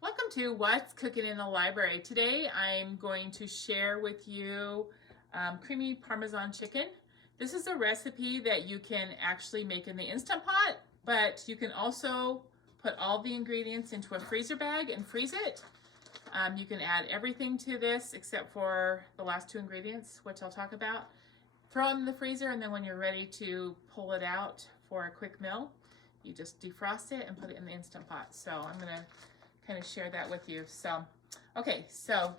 Welcome to What's Cooking in the Library. Today I'm going to share with you creamy Parmesan chicken. This is a recipe that you can actually make in the Instant Pot, but you can also put all the ingredients into a freezer bag and freeze it. You can add everything to this except for the last two ingredients, which I'll talk about. Throw them in the freezer, and then when you're ready to pull it out for a quick meal, you just defrost it and put it in the Instant Pot. So I'm going to kind of share that with you. So, okay, so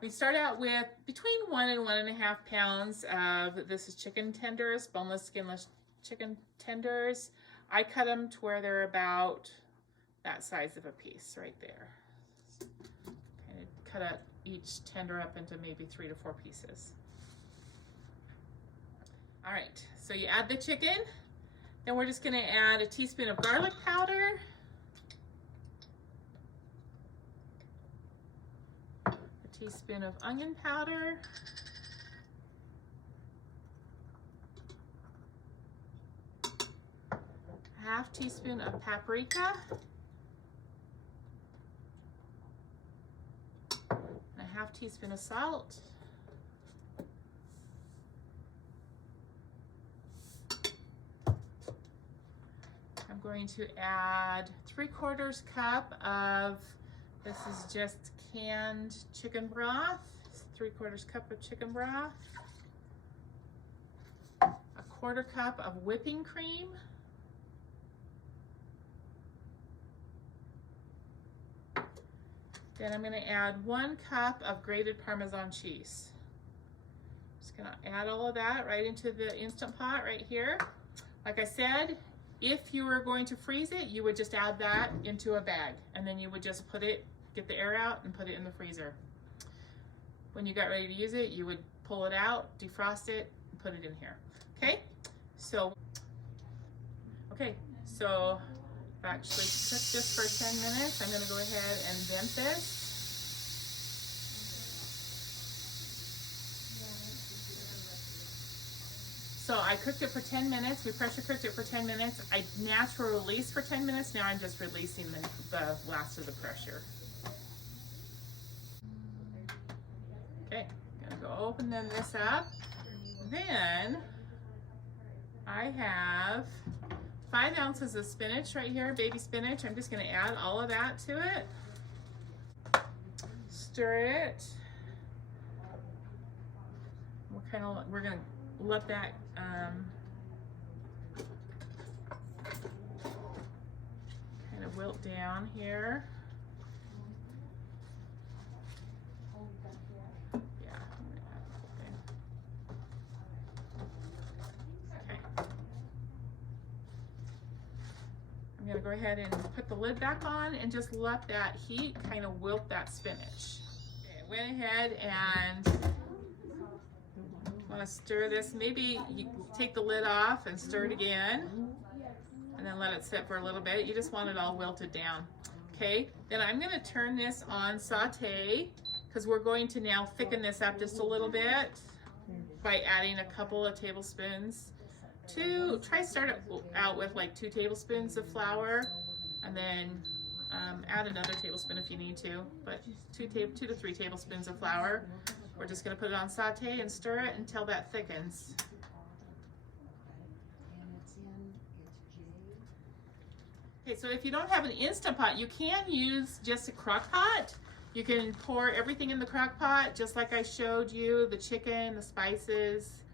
we start out with between 1 and 1.5 pounds of, this is chicken tenders, boneless, skinless chicken tenders. I cut them to where they're about that size of a piece right there. Kind of cut each tender up into maybe 3 to 4 pieces. All right, so you add the chicken. Then we're just going to add a teaspoon of garlic powder, a teaspoon of onion powder, a half teaspoon of paprika, and a half teaspoon of salt, I'm going to add 3/4 cup of, this is just canned chicken broth, 3/4 cup of chicken broth, a 1/4 cup of whipping cream, then I'm going to add 1 cup of grated Parmesan cheese. Just going to add all of that right into the Instant Pot right here. Like I said, if you were going to freeze it, you would just add that into a bag, and then you would just put it, get the air out and put it in the freezer. When you got ready to use it, you would pull it out, defrost it, and put it in here. Okay, so I've actually cooked this for 10 minutes. I'm going to go ahead and vent this. So I cooked it for 10 minutes. We pressure cooked it for 10 minutes. I natural release for 10 minutes. Now I'm just releasing the last of the pressure. Okay, gonna go open this up. Then I have 5 ounces of spinach right here, baby spinach. I'm just gonna add all of that to it. Stir it. We're gonna let that kind of wilt down here. Yeah, I'm gonna add the whole thing. Okay. I'm gonna go ahead and put the lid back on and just let that heat kind of wilt that spinach. Okay, I went ahead and want to stir this. Maybe you take the lid off and stir it again, and then let it sit for a little bit. You just want it all wilted down. Okay, then I'm going to turn this on saute, because we're going to now thicken this up just a little bit by adding a couple of tablespoons to start it out with like 2 tablespoons of flour, and then add another tablespoon if you need to, but 2 to 3 tablespoons of flour. We're just going to put it on saute and stir it until that thickens. Okay, so if you don't have an Instant Pot, you can use just a crock pot. You can pour everything in the crock pot, just like I showed you, the chicken, the spices,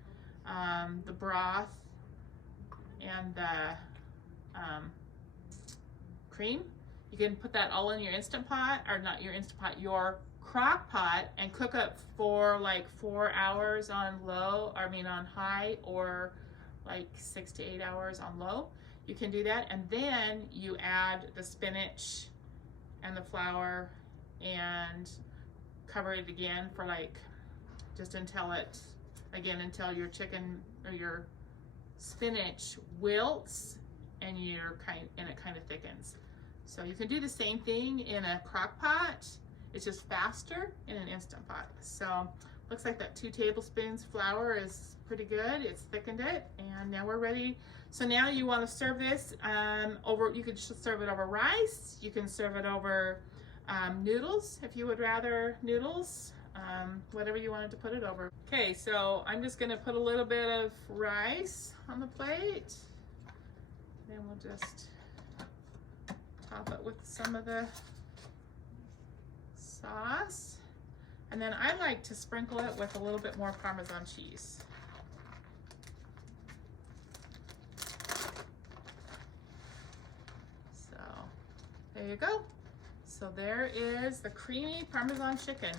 the broth, and the cream. You can put that all in your Instant Pot, or not your Instant Pot, your crock pot, and cook up for like 4 hours on on high, or like 6 to 8 hours on low. You can do that, and then you add the spinach and the flour and cover it again for like just until your chicken or your spinach wilts and it kind of thickens. So you can do the same thing in a crock pot. It's just faster in an Instant Pot. So looks like that 2 tablespoons flour is pretty good. It's thickened it, and now we're ready. So now you want to serve this you can serve it over rice. You can serve it over noodles, if you would rather noodles, whatever you wanted to put it over. Okay, so I'm just gonna put a little bit of rice on the plate. Then we'll just top it with some of the sauce. And then I like to sprinkle it with a little bit more Parmesan cheese. There you go. So there is the creamy Parmesan chicken.